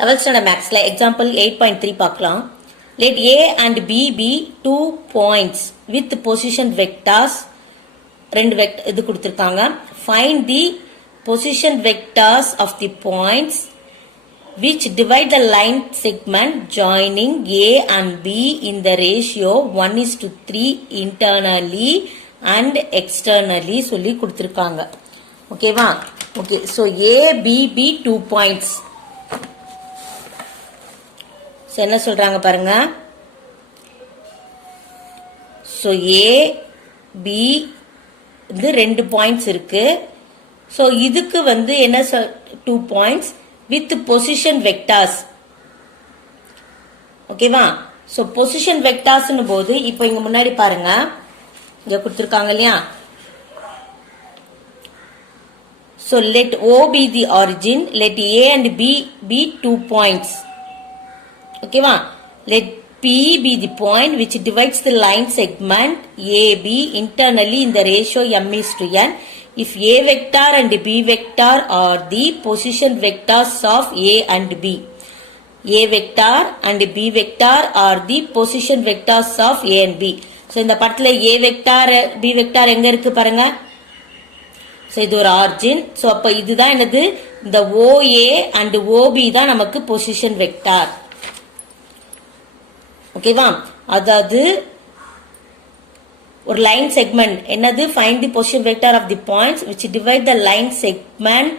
11th standard mathsல example 8.3 பார்க்கலாம். Let A and B be 2 points with position vectors. ரெண்டு இது கொடுத்திருக்காங்க. Find the position vectors of the points which divide the line segment joining A and B in the ratio 1:3 internally and externally சொல்லி கொடுத்திருக்காங்க. ஓகேவா? Okay. So A, B, B 2 points. So என்ன சொல்றாங்க பாருங்க. So A, B இது ரெண்டு points இருக்கு. So இதுக்கு வந்து என்ன 2 points with position vectors. ஓகேவா? So position vectors போது இப்போ இங்க முன்னாடி பாருங்க. இங்க கொடுத்திருக்காங்க இல்லையா? So let O be the origin, let A and B be 2 points. ஓகேவா? Let P be the point which divides the line segment AB internally in the ratio m:n. If A vector and B vector are the position vectors of A and B. A vector and B vector are the position vectors of A and B. So இந்த படத்துல A vector B vector எங்க இருக்கு பாருங்க. So இது ஒரு origin. So அப்ப இதுதான் என்னது? இந்த OA and OB தான் நமக்கு பொசிஷன் வெக்டார். ஓகேவா? அதாவது ஒரு லைன் செக்மெண்ட் என்னது? Find the position vector of the points which divide the line segment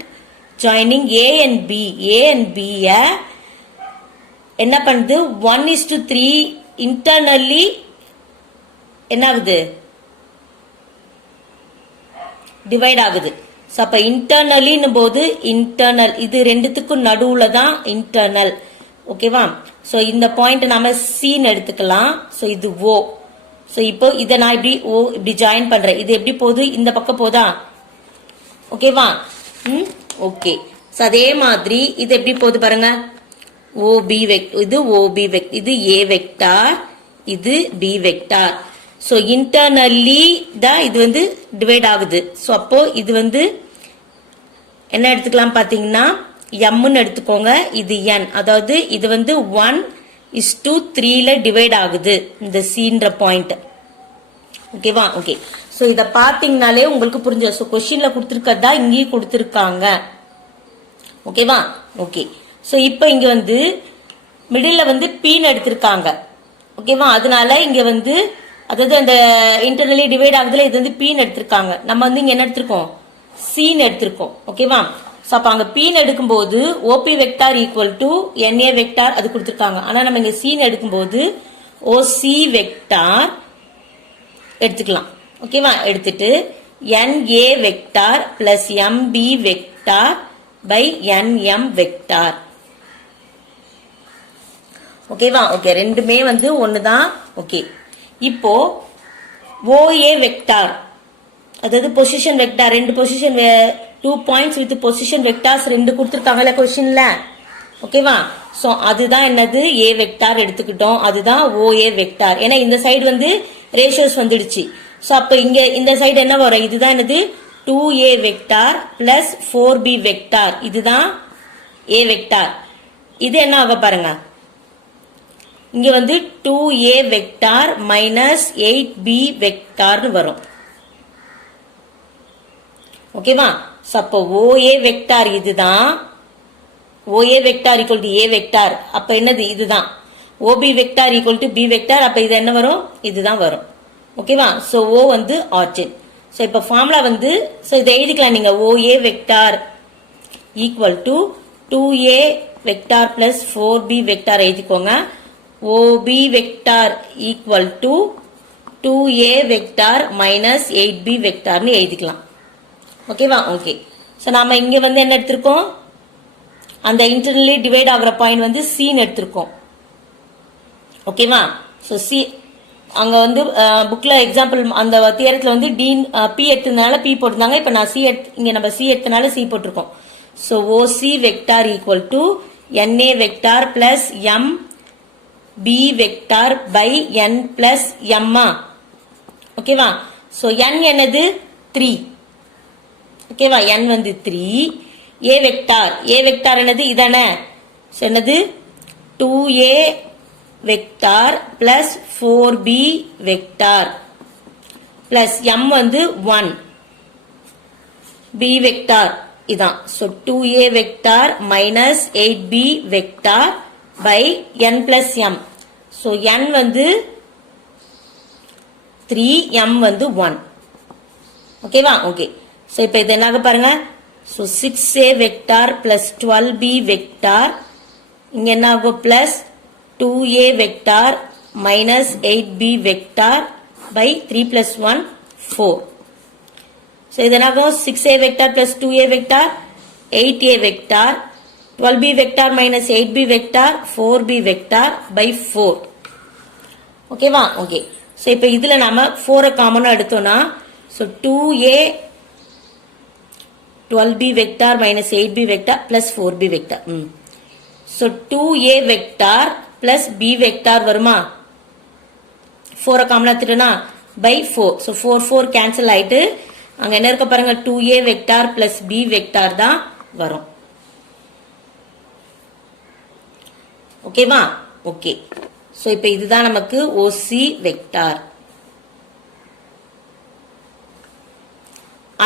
joining A and B. A and B என்ன பண்ணுது? 1:3 internally என்ன ஆகுது? டிவைட் ஆகுது. அப்ப இன்டர்னலின் போது இன்டர்னல் இது ரெண்டுத்துக்கும் நடுவுல தான் இன்டர்னல். ஓகேவா? சோ இந்த பாயிண்ட் நாம சீன் எடுத்துக்கலாம். சோ இது O. சோ இப்போ இத நான் இப்படி O இப்படி ஜாயின் பண்றேன். இது எப்படி போகுது? இந்த பக்கம் போதா? ஓகேவா? ஓகே. சோ அதே மாதிரி இது எப்படி போகுது பாருங்க. OB வெக்டார், இது OB வெக்டார், இது A வெக்டார், இது B வெக்டார். சோ இன்டர்னல்லி தான் இது வந்து டிவைட் ஆகுது. சோ அப்போ இது வந்து என்ன எடுத்துக்கலாம் பாத்தீங்கன்னா m எடுத்துக்கோங்க. இது n. அதாவது இது வந்து 1:3 டிவைட் ஆகுது இந்த சீன்ற பாயிண்ட். ஓகேவா? ஓகே. சோ இத பாத்தீங்கனாலே உங்களுக்கு புரிஞ்சு. சோ क्वेश्चनல கொடுத்திருக்கதா இங்கேயும் கொடுத்திருக்காங்க. ஓகேவா? ஓகே. சோ இப்போ இங்க வந்து மிடில்ல வந்து p ன்னு எடுத்திருக்காங்க. ஓகேவா? அதனால இங்க வந்து அதாவது அந்த இன்டர்னலி டிவைட் ஆகுதுல இது வந்து p ன்னு எடுத்திருக்காங்க. நம்ம வந்து இங்க என்ன எடுத்திருக்கோம்? c ன்னு எடுத்திருக்கோம். ஓகேவா? சோ அப்ப அங்க p ன்னு எடுக்கும்போது OP vector equal to NA vector அது கொடுத்திருக்காங்க. ஆனா நம்ம இங்க c ன்னு எடுக்கும்போது OC வெக்டார் எடுத்துக்கலாம். ஓகேவா? எடுத்துட்டு NA vector plus MB vector by NM vector. ஓகேவா? ஓகே. ரெண்டுமே வந்து ஒண்ணுதான். ஓகே. இப்போ OA வெக்டார் அதாவது பொசிஷன் வெக்டார் ரெண்டு position 2 points with position vectors ரெண்டு கொடுத்திருக்காங்கல்ல क्वेश्चनல. ஓகேவா? சோ அதுதான் என்னது? A வெக்டார் எடுத்துக்கிட்டோம். அதுதான் OA வெக்டார். ஏன்னா இந்த சைடு வந்து ரேஷியோஸ் வந்துடுச்சு. சோ அப்ப இங்க இந்த சைடு என்ன வரும்? இதுதான் என்னது? 2A vector plus 4B vector. இதுதான் A வெக்டார். இது என்ன ஆக பாருங்க. இங்க வந்து 2A வெக்டார் மைனஸ் 8B வெக்டார்னு வரும். ஓகேவா? அப்போ OA வெக்டார் இதுதான். OA vector equal to A vector. அப்ப என்னது? இதுதான். OB vector equal to B vector. அப்ப இது என்ன வரும்? இதுதான் வரும். ஓகேவா? சோ O வந்து ஆர்ஜின். சோ இப்ப ஃபார்முலா வந்து சோ இதை எழுதிக்கலாம் நீங்க. OA vector equal to 2A vector plus 4B vector எழுதிக்கோங்க. OB vector equal to 2A vector minus 8B வெக்டார்னு எழுதிக்கலாம். ஓகேவா? ஓகே. சோ நாம இங்க வந்து என்ன எடுத்திருக்கோம்? அந்த இன்டர்னலி டிவைட் ஆகுற பாயிண்ட் வந்து C ன்னு எடுத்திருக்கோம். ஓகேவா? சோ C அங்க வந்து புக்ல எக்ஸாம்பிள் அந்த தியரத்துல வந்து P எடுத்தனால P போட்டிருந்தாங்க. இப்ப நான் இங்க நம்ம C எடுத்தனால C போட்டிருக்கோம். So OC vector equal to NA vector plus MB vector by N plus M. ஓகேவா? சோ N என்னது? 3. ஓகேவா? N வந்து 3. A வெக்டார் என்னது? இதானே ஸோ என்னது 2a vector plus 4b vector plus m வந்து 1 b வெக்டார் இதான். So 2a vector minus 8b vector by n plus m. So n வந்து 3, m வந்து 1. ஓகேவா? ஓகே. ஸோ இப்போ இது என்னாக பாருங்க. So 6a vector plus 12b vector இங்க என்ன ஆகும் plus 2a vector minus 8b vector by 3 plus 1 4. So இது என்னாகும் 6a vector plus 2a vector 8a vector 12b vector minus 8b vector 4b vector by 4. ஓகேவா? Okay. So இப்போ இதுல நாம 4 காமனா எடுத்தோம்னா so 2a 12b vector minus 8b vector plus 4b vector. So 2a vector plus b vector வருமா? 4 காமனா எடுத்துட்டோம்னா by 4. So 4 4 cancel ஆயிட்டு அங்க என்ன இருக்க பாருங்க 2a vector plus b vector தான் வரும். ஓகேவா? ஓகே. ஸோ இப்போ இதுதான் நமக்கு OC வெக்டார்.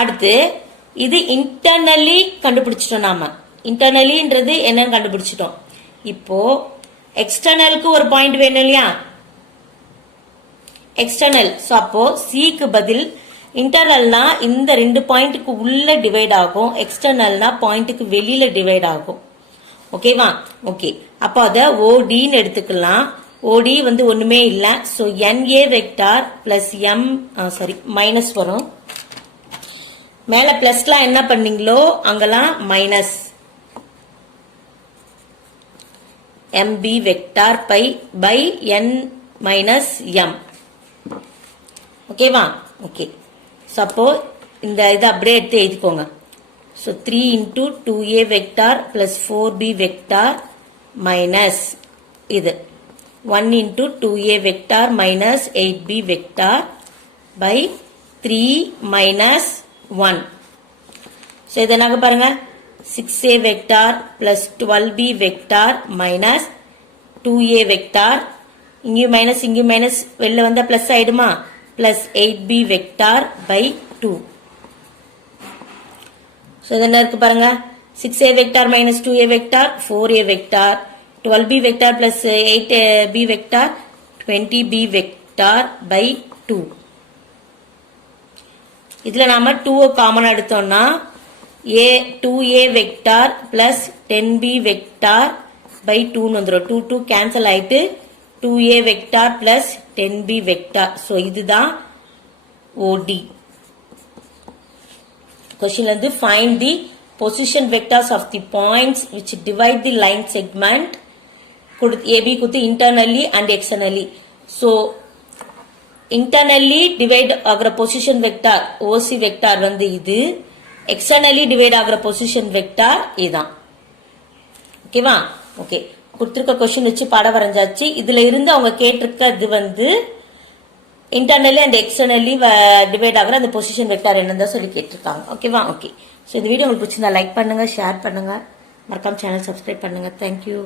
அடுத்து இது இன்டர்னலி கண்டுபிடிச்சிட்டோம். நாம இன்டர்னலின்றது என்னன்னு கண்டுபிடிச்சிட்டோம். இப்போ எக்ஸ்டர்னலுக்கு ஒரு பாயிண்ட் வேணும் இல்லையா? எக்ஸ்டர்னல். ஸோ அப்போ சிக்கு பதில் இன்டர்னல்னா இந்த 2 பாயிண்ட்டுக்கு உள்ள டிவைட் ஆகும், எக்ஸ்டர்னல்னா பாயிண்ட்டுக்கு வெளியில டிவைட் ஆகும். ஓகேவா? ஓகே. அப்போ அதை ஓடின்னு எடுத்துக்கலாம். ஓடி வந்து ஒண்ணுமே இல்லை. So NA vector plus minus வரும். மேல பிளஸ்லாம் என்ன பண்ணீங்களோ அங்கெல்லாம் minus MB vector by N minus M. ஓகேவா? ஓகே. ஸோ அப்போ இந்த இதை அப்படியே எடுத்து எழுதிக்கோங்க. So 3 into 2a vector plus 4b vector minus இது 1 into 2a vector minus 8b vector by 3 minus 1. So இது என்ன பாருங்க 6a vector plus 12b vector minus 2a vector இங்கேயும் மைனஸ் வெளில வந்தா பிளஸ் ஆயிடுமா plus 8b vector by 2. So இது என்ன இருக்கு பாருங்க 6a vector minus 2a vector 4a vector 12b vector plus 8b vector 20b vector by 2. இதுல நாம 2 காமன் எடுத்தோம்னா 2a vector plus 10b vector by 2 வந்துடும். 2 2 கேன்சல் ஆயிட்டு 2a vector plus 10b vector. So இதுதான் OD. கொஸ்டின்ல இருந்து find the position vectors of the points which divide the line segment AB கொடுத்து internally and externally. So internally divide ஆகிற position vector OC vector வந்து இது, externally divide ஆகிற position vector இதுதான். ஓகேவா? ஓகே. கொடுத்துருக்க கொஸ்டின் வச்சு படம் வரைஞ்சாச்சு. இதுல இருந்து அவங்க கேட்டிருக்க இது வந்து இன்டர்னலி அண்ட் எக்ஸ்டர்னலி டிவைட் ஆகிற அந்த பொசிஷன் வெக்டார் என்னன்னு சொல்லி கேட்டிருக்காங்க. ஓகேவா? ஓகே. ஸோ இந்த வீடியோ உங்களுக்கு பிடிச்சிருந்தா லைக் பண்ணுங்க, ஷேர் பண்ணுங்க, மறக்காம சேனல் சப்ஸ்கிரைப் பண்ணுங்க. தேங்க்யூ.